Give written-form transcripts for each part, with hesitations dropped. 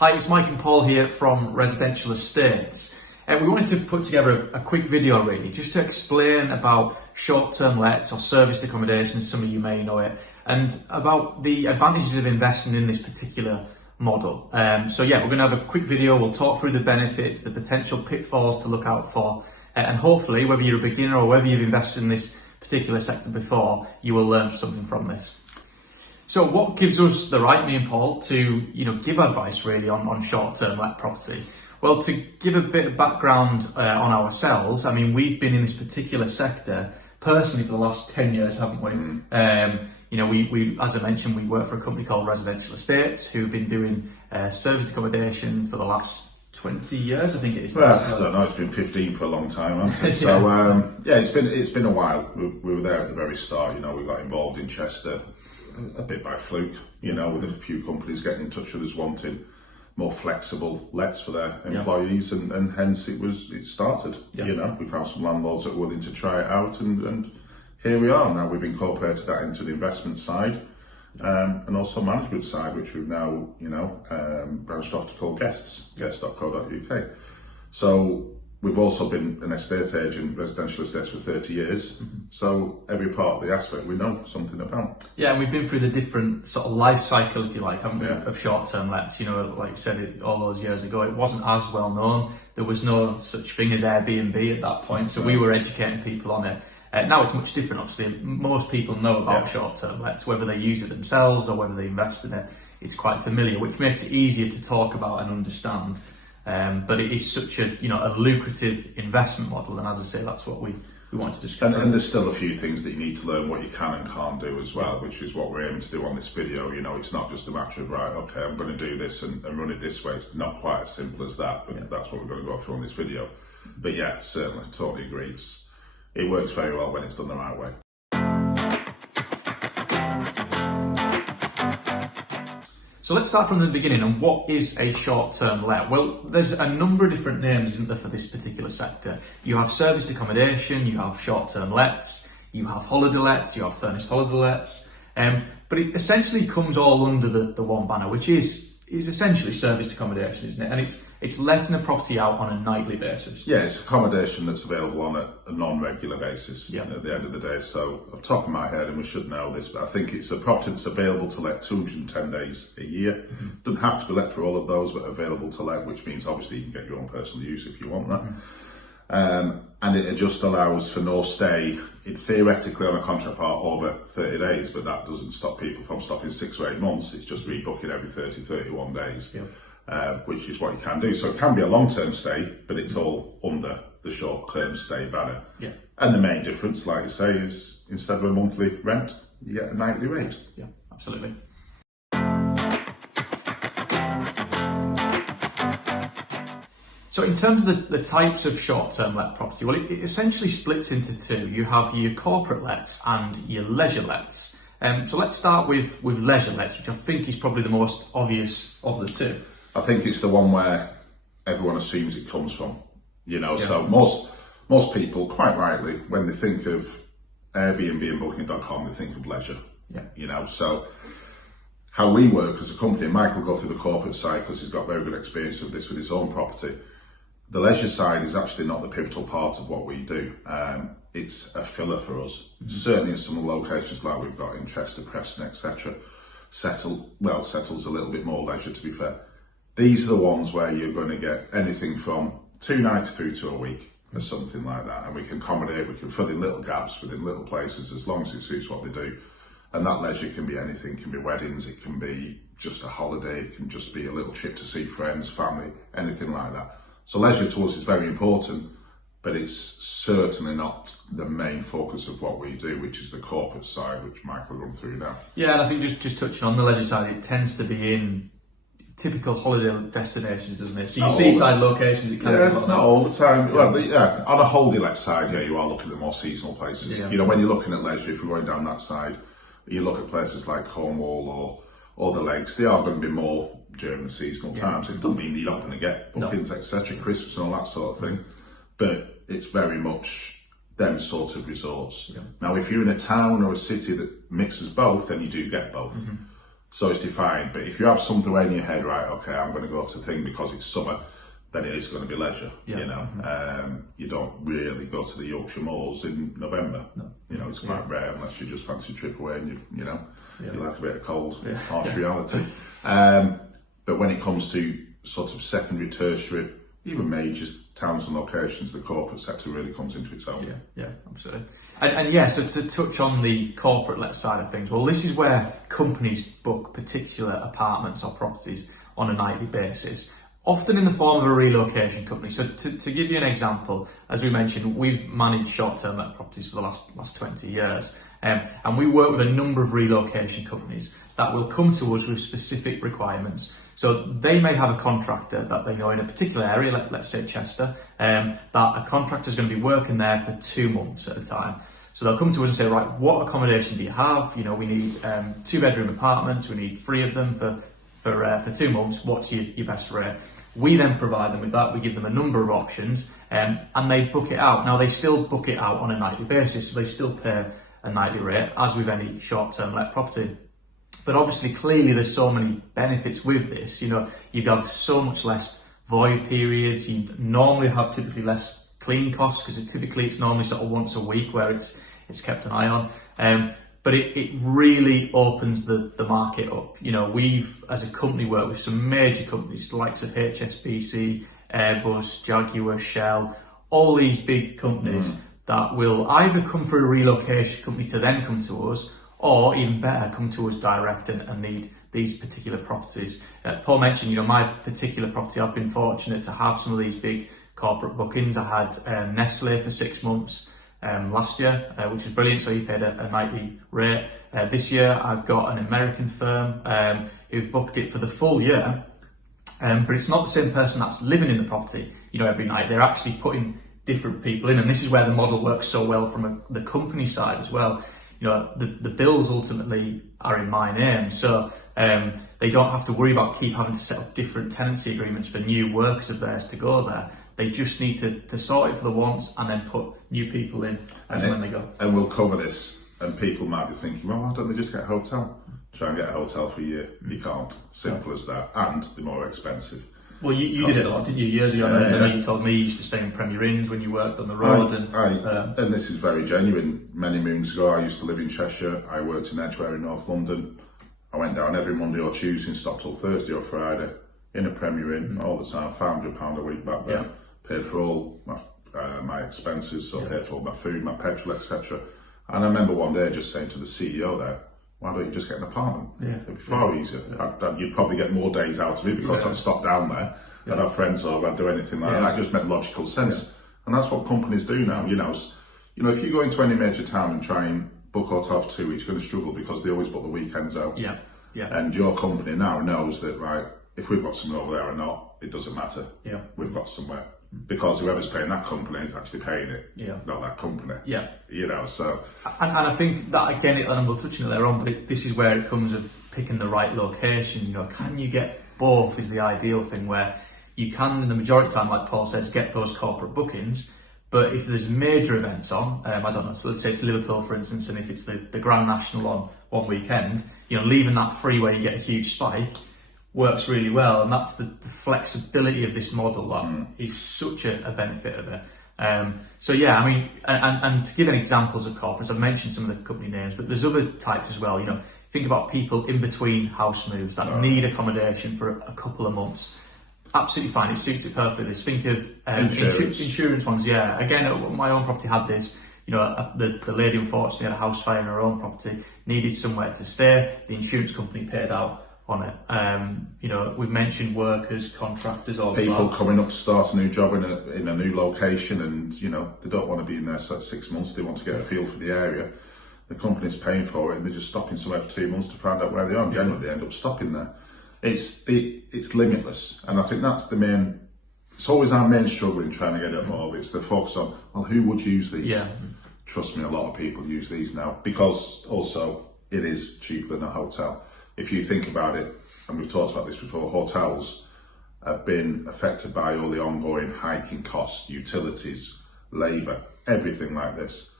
Hi, it's Mike and Paul here from Residential Estates. We wanted to put together a quick video really, just to explain about short-term lets or serviced accommodation, some of you may know it, and about the advantages of investing in this particular model. So yeah, we're going to have a quick video, we'll talk through the benefits, the potential pitfalls to look out for, and hopefully, whether you're a beginner or whether you've invested in this particular sector before, you will learn something from this. So what gives us the right, me and Paul, to give advice really on short-term let property? Well, to give a bit of background on ourselves, I mean, we've been in this particular sector personally for the last 10 years, haven't we? We, as I mentioned, we work for a company called Residential Estates, who've been doing serviced accommodation for the last 20 years, I think it is. Well, I don't know, it's been 15 for a long time, hasn't it? So, yeah, it's been a while. We were there at the very start, we got involved in Chester a bit by fluke, with a few companies getting in touch with us wanting more flexible lets for their employees, and hence it started. We found some landlords that were willing to try it out, and here we are now. We've incorporated that into the investment side and also management side, which we've now branched off to call guests.co.uk. So we've also been an estate agent, residential estates, for 30 years. So every part of the aspect we know something about. Yeah, and we've been through the different sort of life cycle, if you like, haven't we, of short-term lets. Like you said, all those years ago, it wasn't as well known. There was no such thing as Airbnb at that point, so we were educating people on it. Now it's much different, obviously. Most people know about short-term lets, whether they use it themselves or whether they invest in it. It's quite familiar, which makes it easier to talk about and understand. But it is such a lucrative investment model, and as I say, that's what we want to discuss. And there's still a few things that you need to learn what you can and can't do as well, which is what we're aiming to do on this video. It's not just a matter of right, okay, I'm going to do this and run it this way. It's not quite as simple as that, but that's what we're going to go through on this video. But yeah, certainly, totally agree. It works very well when it's done the right way. So let's start from the beginning. And what is a short-term let? Well, there's a number of different names, isn't there, for this particular sector? You have serviced accommodation, you have short-term lets, you have holiday lets, you have furnished holiday lets. But it essentially comes all under the one banner, which is essentially serviced accommodation, isn't it? And it's letting a property out on a nightly basis. Yeah, it's accommodation that's available on a non-regular basis at the end of the day. So off the top of my head, and we should know this, but I think it's a property that's available to let 210 days a year. Doesn't have to be let for all of those, but available to let, which means obviously you can get your own personal use if you want that. And it just allows for no stay, theoretically on a contract part over 30 days, but that doesn't stop people from stopping 6 or 8 months. It's just rebooking every 30, 31 days, which is what you can do. So it can be a long-term stay, but it's all under the short-term stay banner. And the main difference, like you say, is instead of a monthly rent, you get a nightly rate. Yeah, absolutely. So in terms of the types of short-term let property, well, it essentially splits into two. You have your corporate lets and your leisure lets. So let's start with leisure lets, which I think is probably the most obvious of the two. I think it's the one where everyone assumes it comes from. So most people, quite rightly, when they think of Airbnb and Booking.com, they think of leisure. So how we work as a company, and Michael will go through the corporate side because he's got very good experience of this with his own property. The leisure side is actually not the pivotal part of what we do. It's a filler for us. Certainly in some of the locations like we've got in Chester, Preston, etc. Settle's a little bit more leisure, to be fair. These are the ones where you're going to get anything from 2 nights through to a week or something like that. And we can accommodate, we can fill in little gaps within little places as long as it suits what they do. And that leisure can be anything. It can be weddings, it can be just a holiday, it can just be a little trip to see friends, family, anything like that. So leisure to us is very important, but it's certainly not the main focus of what we do, which is the corporate side, which Michael will run through now. Yeah, and I think just touching on the leisure side, it tends to be in typical holiday destinations, doesn't it? So you seaside locations, it can be not all the time. Well, on a holiday let side, you are looking at more seasonal places. When you're looking at leisure, if you're going down that side, you look at places like Cornwall or the lakes, they are going to be more during the seasonal times. It doesn't mean you're not going to get bookings, etc., Christmas and all that sort of thing, but it's very much them sort of resorts. Now, if you're in a town or a city that mixes both, then you do get both. So it's defined. But if you have something in your head, right, okay, I'm going to go to thing because it's summer, then it is going to be leisure. You know, you don't really go to the Yorkshire malls in November. No. You know, it's quite rare unless you just fancy a trip away and you like a bit of cold, harsh reality. But when it comes to sort of secondary, tertiary, even major towns and locations, the corporate sector really comes into its own. Yeah, absolutely. And yeah, so to touch on the corporate let side of things, well, this is where companies book particular apartments or properties on a nightly basis, often in the form of a relocation company. So to give you an example, as we mentioned, we've managed short-term let properties for the last 20 years. And we work with a number of relocation companies that will come to us with specific requirements. So they may have a contractor that they know in a particular area, let's say Chester, that a contractor is going to be working there for 2 months at a time. So they'll come to us and say, right, what accommodation do you have? You know, we need 2-bedroom apartments, we need 3 of them for 2 months. What's your best rate? We then provide them with that. We give them a number of options, and they book it out. Now they still book it out on a nightly basis, so they still pay a nightly rate as with any short-term let property. But obviously, clearly, there's so many benefits with this. You know, you have so much less void periods. You normally have typically less clean costs because typically it's normally sort of once a week where it's kept an eye on. But it really opens the market up. You know, we've, as a company, worked with some major companies, the likes of HSBC, Airbus, Jaguar, Shell, all these big companies that will either come through a relocation company to then come to us, or even better, come to us direct and need these particular properties. Paul mentioned, you know, my particular property, I've been fortunate to have some of these big corporate bookings. I had Nestle for 6 months last year, which was brilliant, so he paid a nightly rate. This year I've got an American firm who've booked it for the full year, but it's not the same person that's living in the property, you know, every night. They're actually putting different people in, and this is where the model works so well from the company side as well. You know, the bills ultimately are in my name, so they don't have to worry about keep having to set up different tenancy agreements for new workers of theirs to go there. They just need to sort it for the once and then put new people in as and when they go. And we'll cover this, and people might be thinking, well, why don't they just get a hotel? Try and get a hotel for a year. You can't. Simple as that. And they're more expensive. Well, you did it a lot, didn't you, years ago? And you told me you used to stay in Premier Inns when you worked on the road. And this is very genuine. Many moons ago, I used to live in Cheshire. I worked in Edgware in North London. I went down every Monday or Tuesday and stopped till Thursday or Friday in a Premier Inn all the time. £500 a week back then. Paid for all my expenses, so paid for all my food, my petrol, etc. And I remember one day just saying to the CEO there, why don't you just get an apartment? It'd be far easier. You'd probably get more days out of it because I'd stop down there. I'd have friends over, I'd do anything like that. It just made logical sense. And that's what companies do now. You know, if you go into any major town and try and book hotel for 2 weeks, you're going to struggle because they always book the weekends out. And your company now knows that, right, if we've got somewhere over there or not, it doesn't matter. We've got somewhere. Because whoever's paying that company is actually paying it, not that company. You know, so. And I think that, again, and we'll touch on it later on, but this is where it comes of picking the right location. You know, can you get both is the ideal thing, where you can, in the majority of the time, like Paul says, get those corporate bookings. But if there's major events on, I don't know, so let's say it's Liverpool, for instance, and if it's the Grand National on one weekend, you know, leaving that free where you get a huge spike works really well, and that's the flexibility of this model that is such a benefit of it. So yeah, I mean, and to give an examples of corporates, I've mentioned some of the company names, but there's other types as well. You know, think about people in between house moves that need accommodation for a couple of months. Absolutely fine, it suits it perfectly. Think of insurance ones. Yeah, again, my own property had this. You know, the lady unfortunately had a house fire in her own property, needed somewhere to stay. The insurance company paid out on it. You know, we've mentioned workers, contractors, all people coming up to start a new job in a new location, and you know they don't want to be in there for 6 months. They want to get a feel for the area. The company's paying for it, and they're just stopping somewhere for 2 months to find out where they are. And generally, they end up stopping there. It's limitless, and I think that's the main. It's always our main struggle in trying to get it more of. It's the focus on, well, who would use these? Trust me, a lot of people use these now because also it is cheaper than a hotel. If you think about it, and we've talked about this before, hotels have been affected by all the ongoing hiking costs, utilities, labour, everything like this.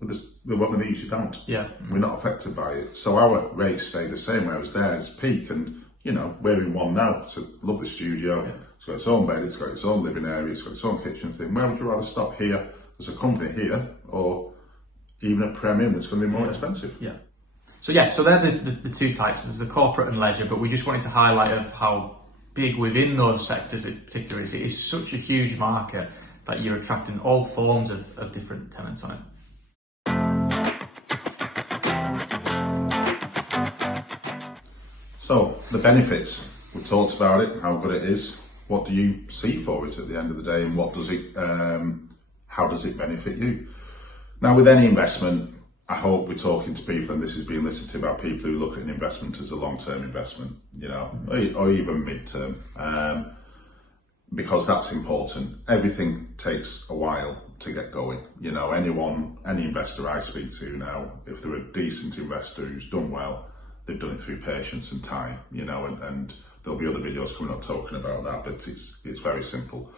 With one of these, you don't. Yeah. We're not affected by it. So our rates stay the same, whereas theirs peak. And, you know, we're in one now. It's a lovely studio. Yeah. It's got its own bed, it's got its own living area, it's got its own kitchen thing. Where would you rather stop here as a company here, or even a premium that's going to be more expensive? Yeah. So they're the two types. There's the corporate and leisure, but we just wanted to highlight of how big within those sectors in particular is. It is such a huge market that you're attracting all forms of different tenants on it. So the benefits, we've talked about it, how good it is. What do you see for it at the end of the day, and what does it, how does it benefit you? Now, with any investment, I hope we're talking to people, and this is being listened to, about people who look at an investment as a long-term investment, you know, or even mid-term, because that's important. Everything takes a while to get going. You know, any investor I speak to now, if they're a decent investor who's done well, they've done it through patience and time, you know, and there'll be other videos coming up talking about that, but it's very simple.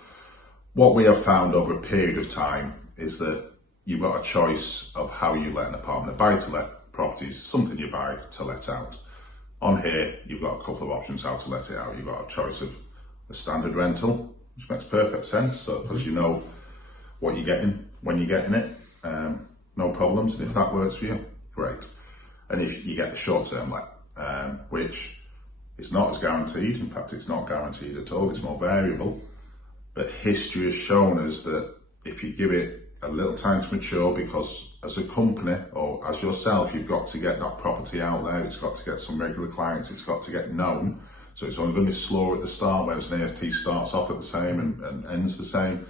What we have found over a period of time is that you've got a choice of how you let an apartment. A buy-to-let property is something you buy to let out. On here, you've got a couple of options how to let it out. You've got a choice of a standard rental, which makes perfect sense, so because you know what you're getting when you're getting it, no problems, and if that works for you, great. And if you get the short-term let, which is not as guaranteed, in fact it's not guaranteed at all, it's more variable, but history has shown us that if you give it a little time to mature, because as a company or as yourself, you've got to get that property out there, it's got to get some regular clients, it's got to get known, so it's only going to be slower at the start, whereas an AST starts off at the same and ends the same.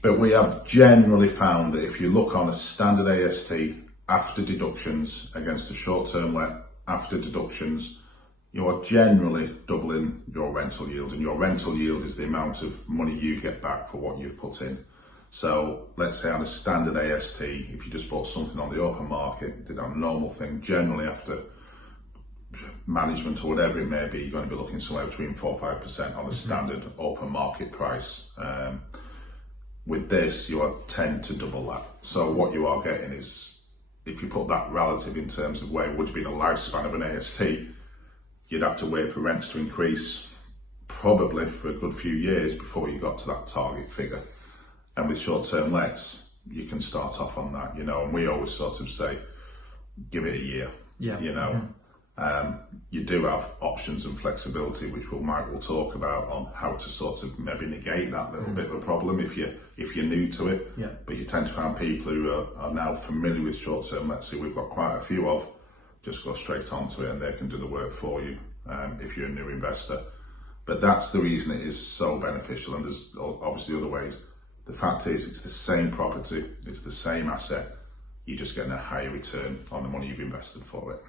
But we have generally found that if you look on a standard AST, after deductions against a short-term let, after deductions, you are generally doubling your rental yield, and your rental yield is the amount of money you get back for what you've put in. So let's say on a standard AST, if you just bought something on the open market, did a normal thing, generally after management or whatever it may be, you're going to be looking somewhere between 4 or 5% on a standard open market price. With this, you are 10 to double that. So what you are getting is, if you put that relative in terms of where it would have been a lifespan of an AST, you'd have to wait for rents to increase probably for a good few years before you got to that target figure. And with short-term lets, you can start off on that, you know, and we always sort of say, give it a year, you know. You do have options and flexibility, which we'll talk about on how to sort of maybe negate that little bit of a problem if you're new to it. Yeah. But you tend to find people who are now familiar with short-term lets, who we've got quite a few of, just go straight onto it and they can do the work for you if you're a new investor. But that's the reason it is so beneficial, and there's obviously other ways. The fact is, it's the same property, it's the same asset, you're just getting a higher return on the money you've invested for it.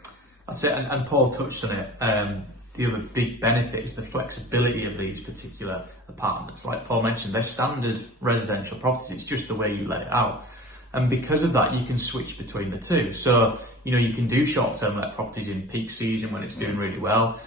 That's it, and Paul touched on it. The other big benefit is the flexibility of these particular apartments. Like Paul mentioned, they're standard residential properties, it's just the way you let it out. And because of that, you can switch between the two. So, you know, you can do short-term let properties in peak season when it's doing really well.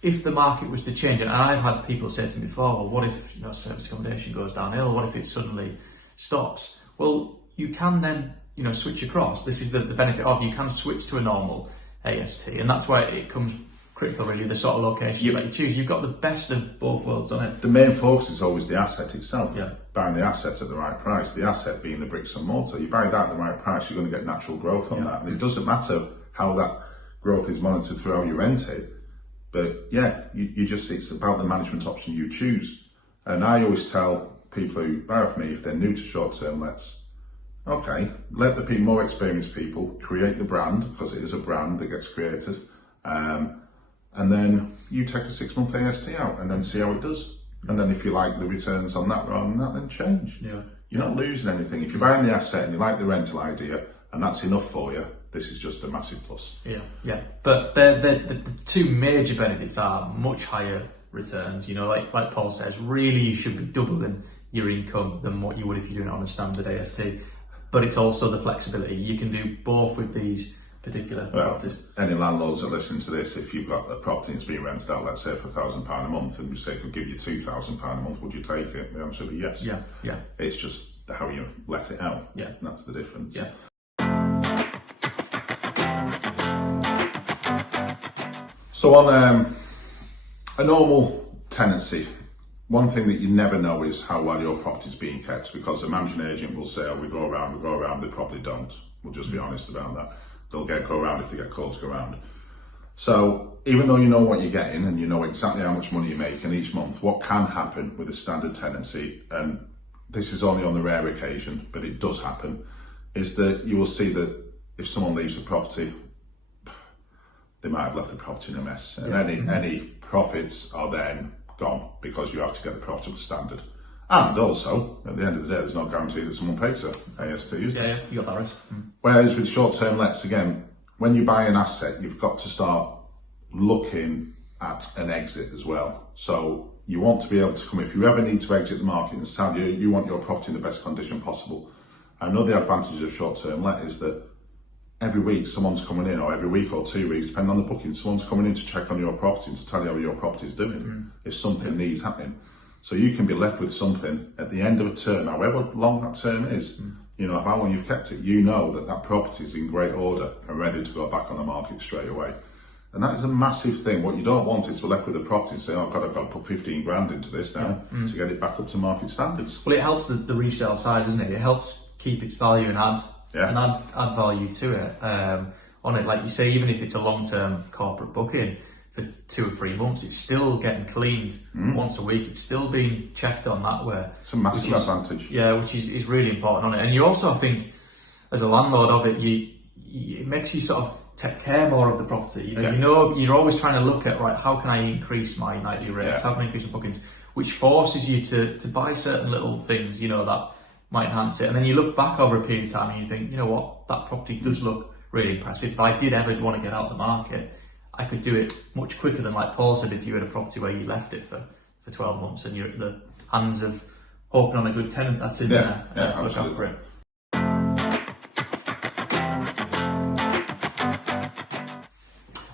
If the market was to change, and I've had people say to me before, well, what if, you know, service accommodation goes downhill? What if it suddenly stops? Well, you can then, you know, switch across. This is the benefit of, you can switch to a normal AST, and that's why it comes critical, really, the sort of location that you choose. You've got the best of both worlds on it. The main focus is always the asset itself. Yeah. Buying the asset at the right price. The asset being the bricks and mortar. You buy that at the right price, you're going to get natural growth on that. And it doesn't matter how that growth is monitored through how you rent it. But yeah, it's about the management option you choose. And I always tell people who buy off me, if they're new to short-term lets, okay, let the more experienced people create the brand, because it is a brand that gets created. And then you take a 6-month AST out and then see how it does. And then if you like the returns on that rather than that, then change. Yeah. You're not losing anything. If you're buying the asset and you like the rental idea and that's enough for you, this is just a massive plus. Yeah. But the two major benefits are much higher returns. You know, like Paul says, really you should be doubling your income than what you would if you're doing it on a standard AST. But it's also the flexibility. You can do both with these particular properties. Any landlords that listen to this, if you've got a property that's being rented out, let's say for £1,000 a month, and you say could give you £2,000 a month, would you take it? The answer would be yes. Yeah. It's just how you let it out. Yeah. That's the difference. Yeah. So on a normal tenancy, one thing that you never know is how well your property is being kept, because the managing agent will say, oh, we go around, they probably don't. We'll just be honest about that. They'll go around if they get called to go around. So even though you know what you're getting and you know exactly how much money you're making each month, what can happen with a standard tenancy, and this is only on the rare occasion, but it does happen, is that you will see that if someone leaves the property, they might have left the property in a mess, and any profits are then gone, because you have to get the property up to standard. And also, at the end of the day, there's no guarantee that someone pays their ASTs. Yeah, you got that right. Whereas with short-term lets, again, when you buy an asset, you've got to start looking at an exit as well. So you want to be able to come, if you ever need to exit the market and sell, you want your property in the best condition possible. Another advantage of short-term let is that every week someone's coming in, or every week or 2 weeks, depending on the booking, someone's coming in to check on your property and to tell you how your property is doing, if something needs happening. So you can be left with something at the end of a term, however long that term is, you know, how long you've kept it, you know that that property is in great order and ready to go back on the market straight away. And that is a massive thing. What you don't want is to be left with a property and say, oh God, I've got to put 15 grand into this now to get it back up to market standards. Well, it helps the resale side, doesn't it? It helps keep its value and add value to it. On it, like you say, even if it's a long-term corporate booking for 2 or 3 months, it's still getting cleaned once a week. It's still being checked on that way. It's a massive advantage. Yeah, which is really important on it. And you also, I think, as a landlord of it, it makes you sort of take care more of the property. You know, you're always trying to look at, right, how can I increase my nightly rates? How can I increase my bookings? Which forces you to buy certain little things, you know, that might enhance it. And then you look back over a period of time and you think, you know what, that property does look really impressive. If I did ever want to get out of the market, I could do it much quicker than, like Paul said, if you had a property where you left it for 12 months and you're at the hands of hoping on a good tenant that's in there to look after it.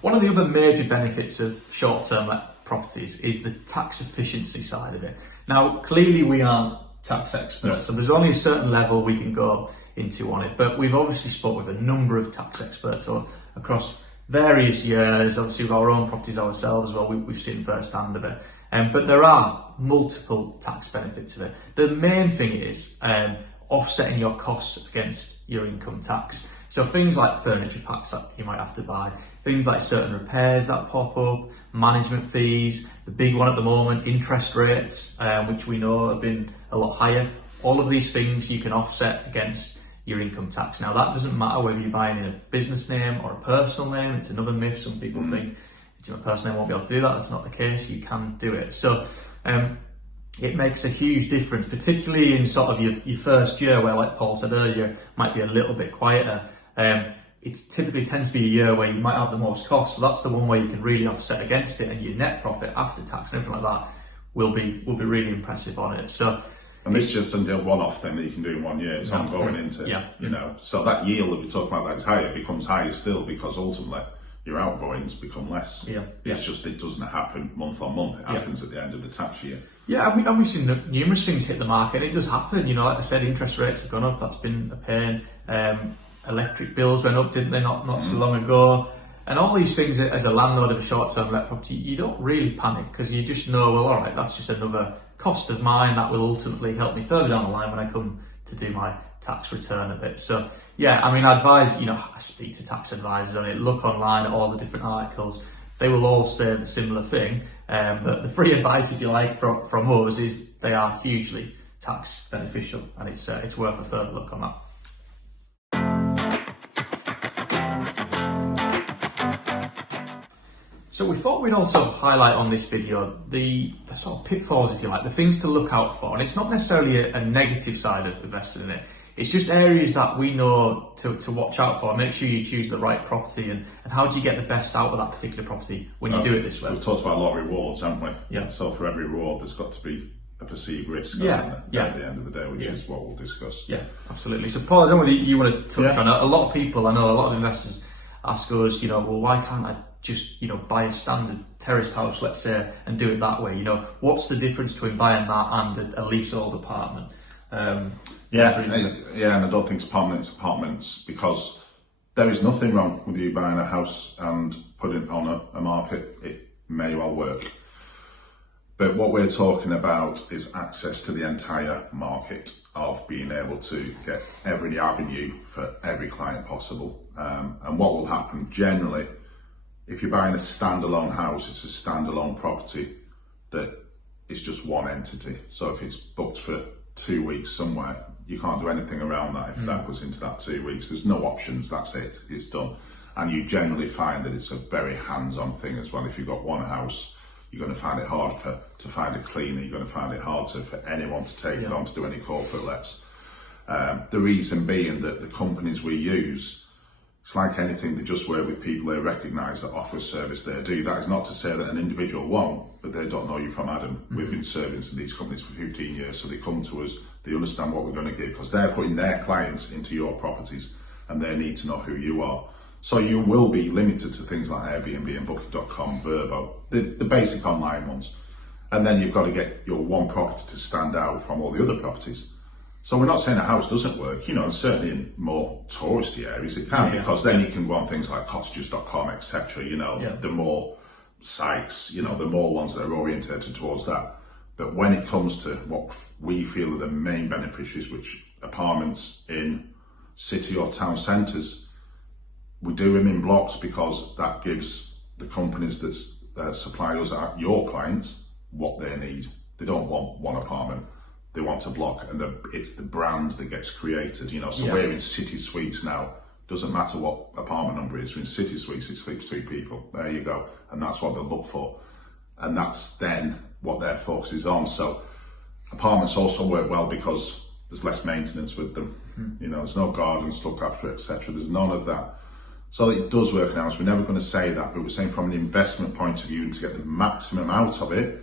One of the other major benefits of short-term properties is the tax efficiency side of it. Now, clearly we aren't tax experts, so there's only a certain level we can go into on it, but we've obviously spoke with a number of tax experts across various years, obviously with our own properties ourselves as well, we've seen first-hand of it, but there are multiple tax benefits of it. The main thing is offsetting your costs against your income tax. So things like furniture packs that you might have to buy, things like certain repairs that pop up, management fees, the big one at the moment, interest rates, which we know have been a lot higher. All of these things you can offset against your income tax. Now that doesn't matter whether you're buying in a business name or a personal name. It's another myth. Some people think it's a personal name, won't be able to do that. That's not the case. You can do it. So it makes a huge difference, particularly in sort of your first year where, like Paul said earlier, might be a little bit quieter. It typically tends to be a year where you might have the most costs, so that's the one where you can really offset against it, and your net profit after tax and everything like that will be really impressive on it. So, and this is just a one-off thing that you can do in 1 year. It's ongoing into, you know. So that yield that we talk about that is higher, becomes higher still, because ultimately your outgoings become less. It's just, it doesn't happen month on month. It happens at the end of the tax year. Yeah, I mean, obviously numerous things hit the market. It does happen, you know. Like I said, interest rates have gone up. That's been a pain. Electric bills went up, didn't they, not so long ago? And all these things, as a landlord of a short-term let property, you don't really panic, because you just know, well, all right, that's just another cost of mine that will ultimately help me further down the line when I come to do my tax return a bit. So yeah, I mean, I advise, you know, I speak to tax advisors on it, look online at all the different articles. They will all say the similar thing, but the free advice, if you like, from us is they are hugely tax beneficial, and it's worth a further look on that. So we thought we'd also highlight on this video the sort of pitfalls, if you like, the things to look out for. And it's not necessarily a negative side of investing in it. It's just areas that we know to watch out for. Make sure you choose the right property, and how do you get the best out of that particular property when you do it this way. We've talked about a lot of rewards, haven't we? Yeah. So for every reward, there's got to be a perceived risk at the end of the day, which is what we'll discuss. Yeah, absolutely. So Paul, I don't know whether you want to touch on it. A lot of people, I know a lot of investors ask us, you know, well, why can't I just, you know, buy a standard terrace house, let's say, and do it that way? You know, what's the difference between buying that and a leasehold apartment? And I don't think it's apartments, because there is nothing wrong with you buying a house and putting it on a market. It may well work. But what we're talking about is access to the entire market, of being able to get every avenue for every client possible. And what will happen generally, if you're buying a standalone house, it's a standalone property that is just one entity. So if it's booked for 2 weeks somewhere, you can't do anything around that. If that goes into that 2 weeks, there's no options, that's it, it's done. And you generally find that it's a very hands-on thing as well. If you've got one house, you're going to find it hard to find a cleaner, you're going to find it hard for anyone to take it on to do any corporate lets. The reason being that the companies we use, it's like anything, they just work with people they recognise that offer a service they do. That is not to say that an individual won't, but they don't know you from Adam. We've been serving to these companies for 15 years, so they come to us, they understand what we're going to give, because they're putting their clients into your properties and they need to know who you are. So you will be limited to things like Airbnb and Booking.com, Vrbo, the basic online ones. And then you've got to get your one property to stand out from all the other properties. So we're not saying a house doesn't work, and certainly in more touristy areas it can, because then you can go on things like cottages.com, etc. The more sites, the more ones that are orientated towards that. But when it comes to what we feel are the main beneficiaries, which apartments in city or town centres, we do them in blocks, because that gives the companies that supply us, your clients, what they need. They don't want one apartment, they want a block, and it's the brand that gets created. So we're in City Suites now. Doesn't matter what apartment number it is, we're in City Suites, it sleeps 2 people. There you go. And that's what they look for. And that's then what their focus is on. So apartments also work well because there's less maintenance with them. There's no gardens to look after, etc. There's none of that. So it does work in house. We're never going to say that, but we're saying from an investment point of view, and to get the maximum out of it,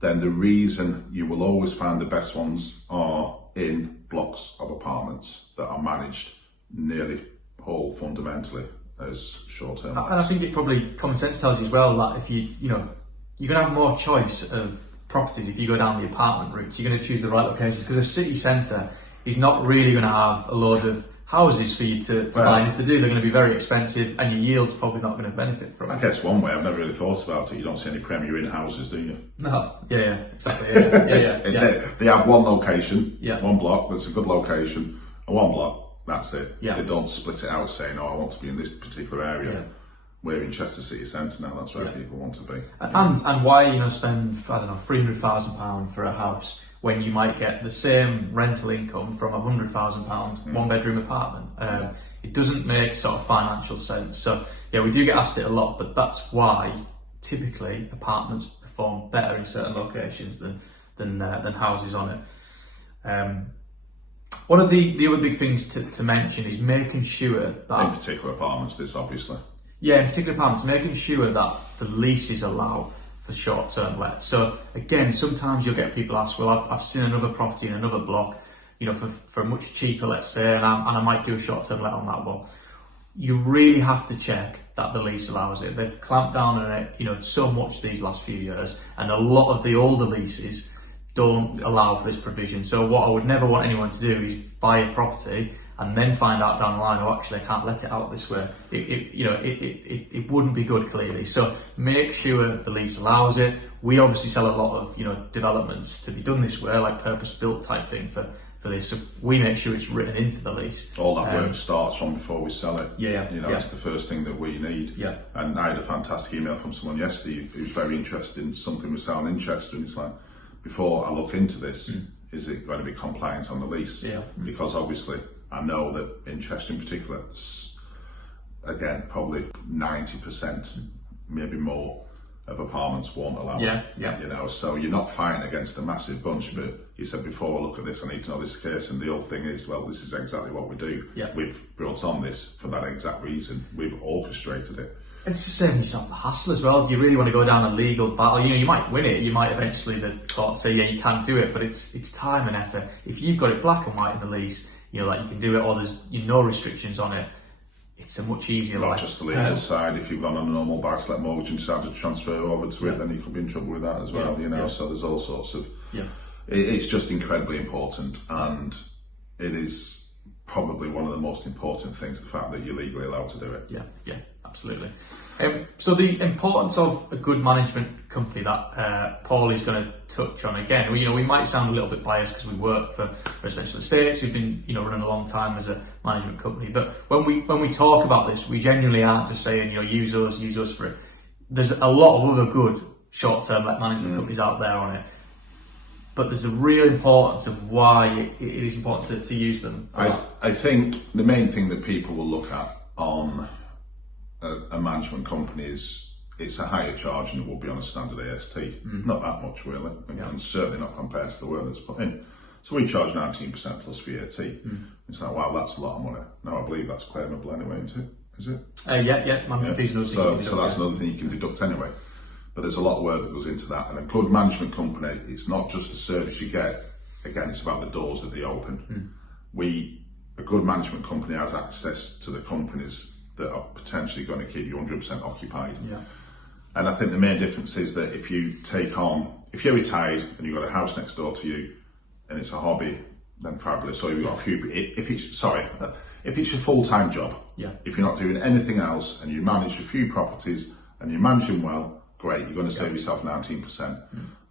then the reason you will always find the best ones are in blocks of apartments that are managed nearly all fundamentally as short-term. And I think it probably, common sense tells you as well, that if you're going to have more choice of properties if you go down the apartment route. So you're going to choose the right locations, because a city centre is not really going to have a load of houses for you to buy, and if they do, they're going to be very expensive, and your yield's probably not going to benefit from it. I guess one way, I've never really thought about it, you don't see any Premier Inn houses, do you? No, exactly, yeah. They have one location, one block that's a good location, and one block, that's it. They don't split it out saying, I want to be in this particular area. We're in Chester City Centre now, that's where people want to be. And why, spend, £300,000 for a house when you might get the same rental income from a £100,000 one-bedroom apartment? It doesn't make sort of financial sense. So we do get asked it a lot, but that's why typically apartments perform better in certain locations than houses on it. One of the other big things to mention is making sure that, in particular apartments, this obviously. In particular apartments, making sure that the leases allow for short-term let. So again, sometimes you'll get people ask, well, I've seen another property in another block, for much cheaper, let's say, and I might do a short-term let on that one. You really have to check that the lease allows it. They've clamped down on it, so much these last few years, and a lot of the older leases don't allow for this provision. So what I would never want anyone to do is buy a property and then find out down the line, actually I can't let it out this way. It wouldn't be good, clearly. So make sure the lease allows it. We obviously sell a lot of developments to be done this way, like purpose-built type thing for this. So we make sure it's written into the lease. All that work starts from before we sell it. It's the first thing that we need. And I had a fantastic email from someone yesterday who's very interested in something we're selling in Chester, and it's like, before I look into this, is it going to be compliant on the lease? Because obviously I know that in Chester in particular, again, probably 90%, maybe more, of apartments won't allow it. So you're not fighting against a massive bunch, but you said, before I look at this, I need to know this case, and the whole thing is, well, this is exactly what we do. We've brought on this for that exact reason. We've orchestrated it. It's just saving yourself the hassle as well. Do you really want to go down a legal battle? You might win it. You might eventually, the court say, you can do it, but it's time and effort. If you've got it black and white in the lease, like you can do it, or there's no restrictions on it, it's a much easier life. Not just the legal side. If you've gone on a normal buy-to-let mortgage and decided to transfer over to it, then you could be in trouble with that as well. So there's all sorts of. It's just incredibly important, and it is probably one of the most important things, the fact that you're legally allowed to do it. Yeah, absolutely. So the importance of a good management company that Paul is going to touch on again. We might sound a little bit biased because we work for Residential Estates who've been running a long time as a management company. But when we talk about this, we genuinely aren't just saying use us for it. There's a lot of other good short-term management companies out there on it. But there's a real importance of why it is important to use them. I think the main thing that people will look at on a management company is it's a higher charge than it would be on a standard AST. Not that much really, and certainly not compared to the work that's put in. So we charge 19% plus VAT. It's like, wow, that's a lot of money. No, I believe that's claimable anyway, isn't it? Is it? Yeah, management fees. So that's another thing you can deduct anyway. But there's a lot of work that goes into that. And a good management company, it's not just the service you get. Again, it's about the doors that they open. A good management company has access to the companies that are potentially going to keep you 100% occupied. Yeah. And I think the main difference is that if you're retired and you've got a house next door to you and it's a hobby, then fabulous. So you've got a few, if it's your full-time job, if you're not doing anything else and you manage a few properties and you manage them well, great, you're going to save yourself 19%.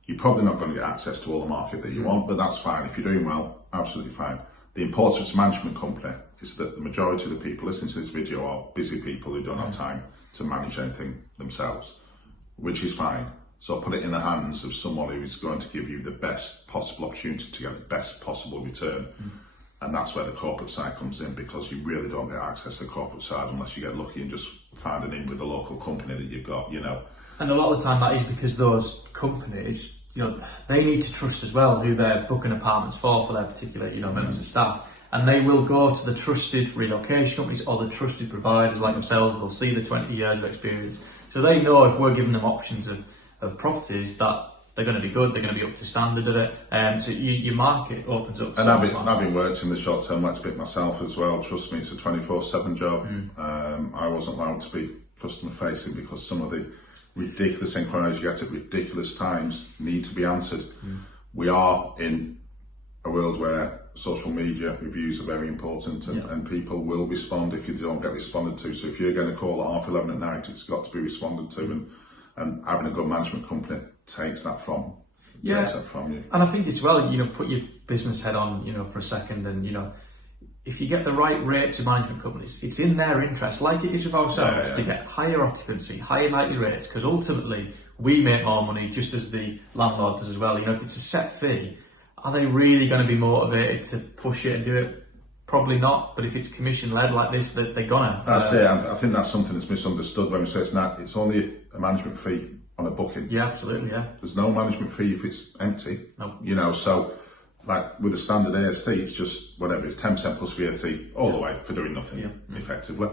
You're probably not going to get access to all the market that you want, but that's fine. If you're doing well, absolutely fine. The importance of a management company is that the majority of the people listening to this video are busy people who don't have time to manage anything themselves, which is fine. So put it in the hands of someone who is going to give you the best possible opportunity to get the best possible return. And that's where the corporate side comes in, because you really don't get access to the corporate side unless you get lucky and just find an in with the local company that you've got, And a lot of the time that is because those companies, they need to trust as well who they're booking apartments for their particular, members of staff. And they will go to the trusted relocation companies or the trusted providers like themselves. They'll see the 20 years of experience. So they know if we're giving them options of properties that they're going to be good, they're going to be up to standard at it. So your market opens up. And having worked in the short term let's bit myself as well, trust me, it's a 24/7 job. I wasn't allowed to be customer facing because some of the ridiculous inquiries you get at ridiculous times need to be answered. We are in a world where social media reviews are very important and people will respond if you don't get responded to. So if you're going to call at 11:30 at night, it's got to be responded to, and having a good management company takes that from you. And I think as well, put your business head on, for a second, and if you get the right rates of management companies, it's in their interest, like it is with ourselves, to get higher occupancy, higher nightly rates, because ultimately we make more money just as the landlord does as well. If it's a set fee, are they really going to be motivated to push it and do it? Probably not. But if it's commission led like this, they're gonna. That's it. I think that's something that's misunderstood when we say it's only a management fee on a booking. Yeah, absolutely. Yeah. There's no management fee if it's empty. No. So like with the standard AST, it's just whatever, it's 10% plus VAT all the way for doing nothing, effectively.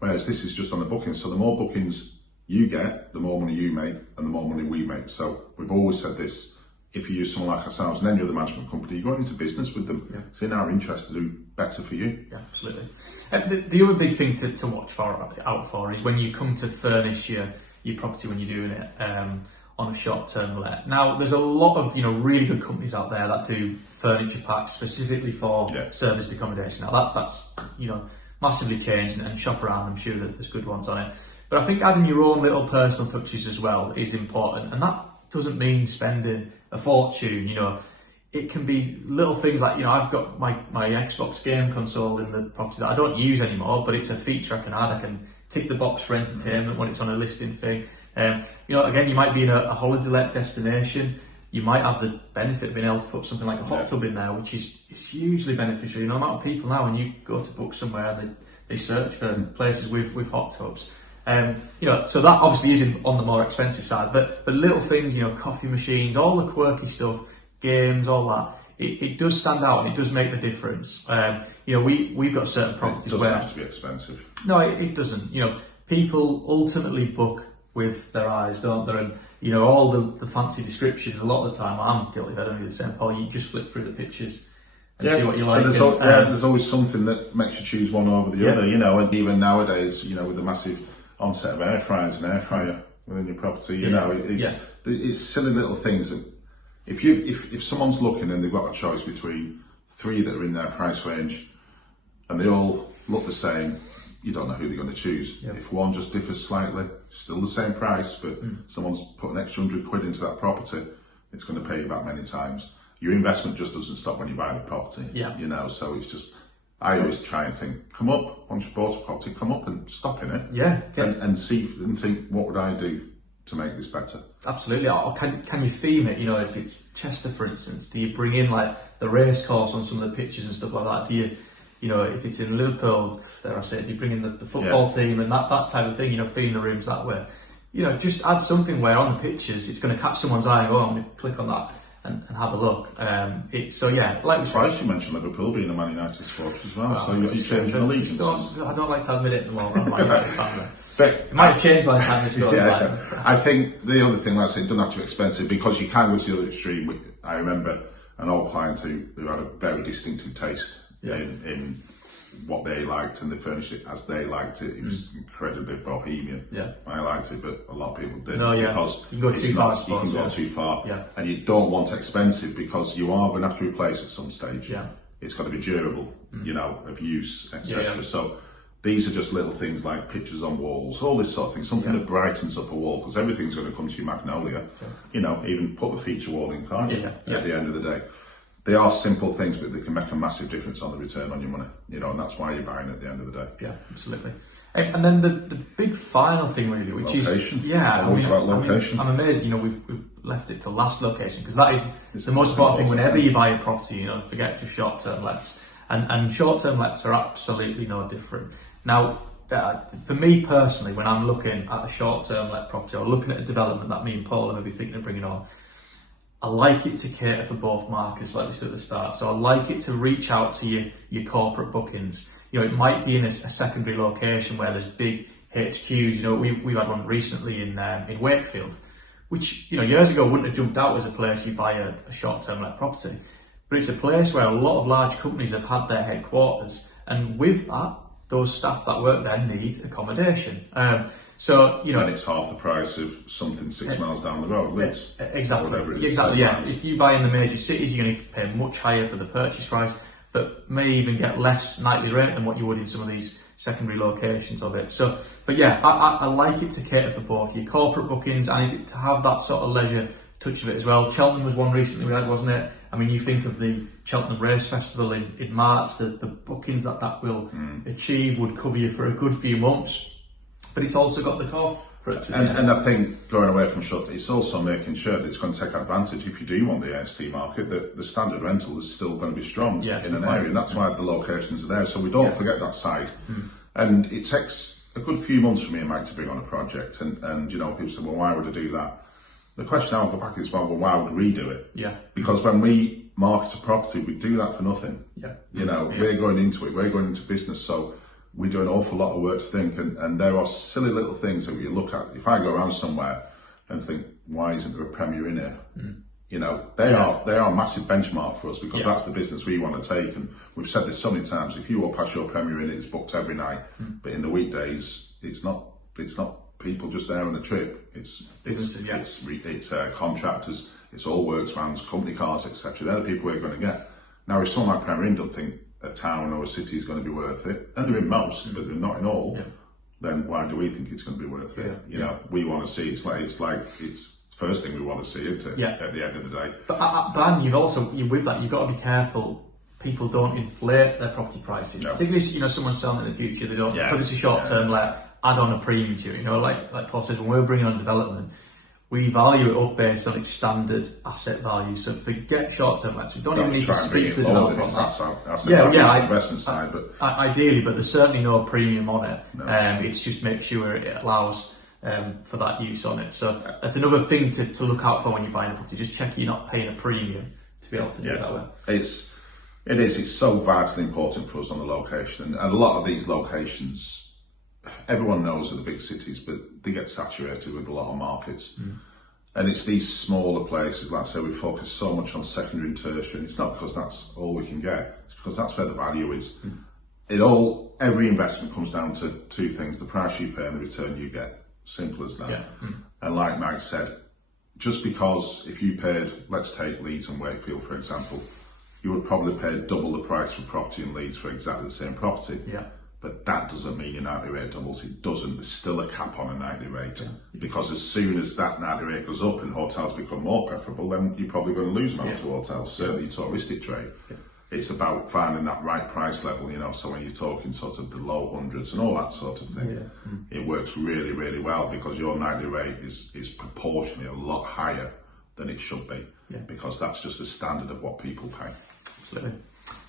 Whereas this is just on the booking. So the more bookings you get, the more money you make and the more money we make. So we've always said this. If you use someone like ourselves and any other management company, you're going into business with them. It's in our interest to do better for you. Yeah, absolutely. The other big thing to watch out for is when you come to furnish your property when you're doing it on a short-term let. Now, there's a lot of really good companies out there that do furniture packs specifically for serviced accommodation. Now, that's massively changed, and shop around. I'm sure that there's good ones on it. But I think adding your own little personal touches as well is important, and that doesn't mean spending a fortune. It can be little things like, I've got my Xbox game console in the property that I don't use anymore, but it's a feature I can add. I can tick the box for entertainment when it's on a listing thing. Again, you might be in a holiday let destination. You might have the benefit of being able to put something like a hot tub in there, which is hugely beneficial. The amount of people now, when you go to book somewhere, they search for places with hot tubs. So that obviously isn't on the more expensive side, but little things, coffee machines, all the quirky stuff, games, all that, it does stand out and it does make the difference. We've got certain properties where it doesn't have to be expensive. No, it doesn't. People ultimately book with their eyes, don't they? And all the fancy descriptions. A lot of the time, I'm guilty of it. I don't do the same, Paul. You just flip through the pictures and see what you like. There's always something that makes you choose one over the other. And even nowadays, with the massive onset of air fryers and air fryer within your property, it's silly little things that if someone's looking and they've got a choice between three that are in their price range, and they all look the same, you don't know who they're going to choose. If one just differs slightly, still the same price, but someone's put an extra £100 into that property, it's going to pay you back many times. Your investment just doesn't stop when you buy the property, you know, so it's just, I always try and think, come up, once you've bought a property, come up and stop in it. And see and think, what would I do to make this better? Absolutely. Or can you theme it? You know, if it's Chester, for instance, do you bring in like the race course on some of the pictures and stuff like that? Do you, you know, if it's in Liverpool, dare I say, do you bring in the football team and that type of thing? You know, theme the rooms that way. You know, just add something where on the pictures it's going to catch someone's eye. Oh, I'm going to click on that and have a look. So yeah, like surprised you mentioned Liverpool being a Man United supporter as well. So you changed allegiance. I don't like to admit it at the moment. I'm a Man United fan. But it might have changed by the time this goes by. I think the other thing, like I say, it doesn't have to be expensive because you can go to the other extreme. I remember an old client who had a very distinctive taste in what they liked, and they furnished it as they liked it. It was incredibly bohemian. I liked it, but a lot of people didn't. Because you can go too far. You can go too far, and you don't want expensive because you are going to have to replace at some stage. It's got to be durable, you know, of use, etc. So these are just little things like pictures on walls, all this sort of thing, something that brightens up a wall, because everything's going to come to you Magnolia. You know, even put a feature wall in, can't you? At the end of the day. They are simple things, but they can make a massive difference on the return on your money, you know, and that's why you're buying at the end of the day. Yeah, absolutely. And then the big final thing really, which location. is always about location. I'm amazed, you know, we've left it to last location, because that is the most important thing whenever you buy a property. You know, forget just short-term lets, and short-term lets are absolutely no different. Now, for me personally, when I'm looking at a short-term let property or looking at a development that me and Paul are maybe thinking of bringing on, I like it to cater for both markets, like we said at the start. So I like it to reach out to your corporate bookings. You know, it might be in a secondary location where there's big HQs. You know, we've had one recently in Wakefield, which, you know, years ago wouldn't have jumped out as a place you buy a short-term let property. But it's a place where a lot of large companies have had their headquarters, and with that, those staff that work there need accommodation. So, you know, and it's half the price of something 6 miles down the road, Leeds. Exactly. If you buy in the major cities, you're going to pay much higher for the purchase price, but may even get less nightly rate than what you would in some of these secondary locations of it. So, but yeah, I like it to cater for both your corporate bookings and to have that sort of leisure touch of it as well. Cheltenham was one recently we had, wasn't it? I mean, you think of the Cheltenham Race Festival in March, the bookings that will achieve would cover you for a good few months, but it's also got the core for it. And I think going away from short, it's also making sure that it's going to take advantage, if you do want the AST market, that the standard rental is still going to be strong in an area, and that's why the locations are there. So we don't forget that side. And it takes a good few months for me and Mike to bring on a project, and you know, people say, well, why would I do that? The question I'll go back is, well, why would we do it? Because when we market a property, we do that for nothing. You know, we're going into it, we're going into business, so we do an awful lot of work to think, and there are silly little things that you look at. If I go around somewhere and think, why isn't there a Premier in here? You know, they are a massive benchmark for us, because that's the business we want to take. And we've said this so many times, if you walk past your Premier Inn, it's booked every night, but in the weekdays, it's not people just there on a trip. It's contractors, it's all works vans, company cars, etc. They're the people we're going to get. Now, if someone like Premier Inn don't think a town or a city is going to be worth it, and they're in most, but they're not in all, then why do we think it's going to be worth it? You know, we want to see, it's the first thing we want to see, isn't it? At the end of the day. But with that, you've got to be careful. People don't inflate their property prices. Particularly, you know, someone's selling in the future, they don't, because it's a short-term let, add on a premium to it. You know, like Paul says, when we're bringing on development, we value it up based on its standard asset value. So forget short-term lets. We don't even need to speak to the developer on that. That's the investment side, but ideally, but there's certainly no premium on it. It's just make sure it allows for that use on it. So that's another thing to look out for when you're buying a property. Just check you're not paying a premium to be able to do it that way. It's so vitally important for us on the location, and a lot of these locations, everyone knows are the big cities, but they get saturated with a lot of markets. And it's these smaller places, like I say, we focus so much on secondary and tertiary, and it's not because that's all we can get, it's because that's where the value is. Every investment comes down to two things: the price you pay and the return you get. Simple as that. And like Mike said, just because if you paid, let's take Leeds and Wakefield for example, you would probably pay double the price for property in Leeds for exactly the same property. Yeah. But that doesn't mean your nightly rate doubles. It doesn't. There's still a cap on a nightly rate. Yeah. Because as soon as that nightly rate goes up and hotels become more preferable, then you're probably going to lose them out to hotels, certainly touristic trade. Yeah. It's about finding that right price level, you know, so when you're talking sort of the low hundreds and all that sort of thing, it works really, really well because your nightly rate is proportionally a lot higher than it should be, because that's just the standard of what people pay. Absolutely.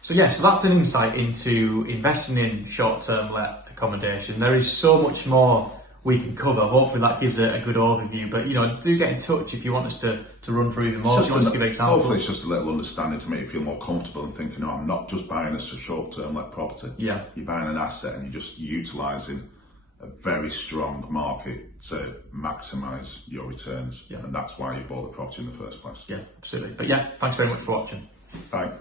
So that's an insight into investing in short-term let accommodation. There is so much more we can cover. Hopefully that gives a good overview, but do get in touch if you want us to run through them more. If you want to give examples. Hopefully it's just a little understanding to make you feel more comfortable and thinking, I'm not just buying a short-term let property. Yeah. You're buying an asset and you're just utilising a very strong market to maximise your returns. Yeah. And that's why you bought the property in the first place. Yeah, absolutely. But thanks very much for watching. Bye.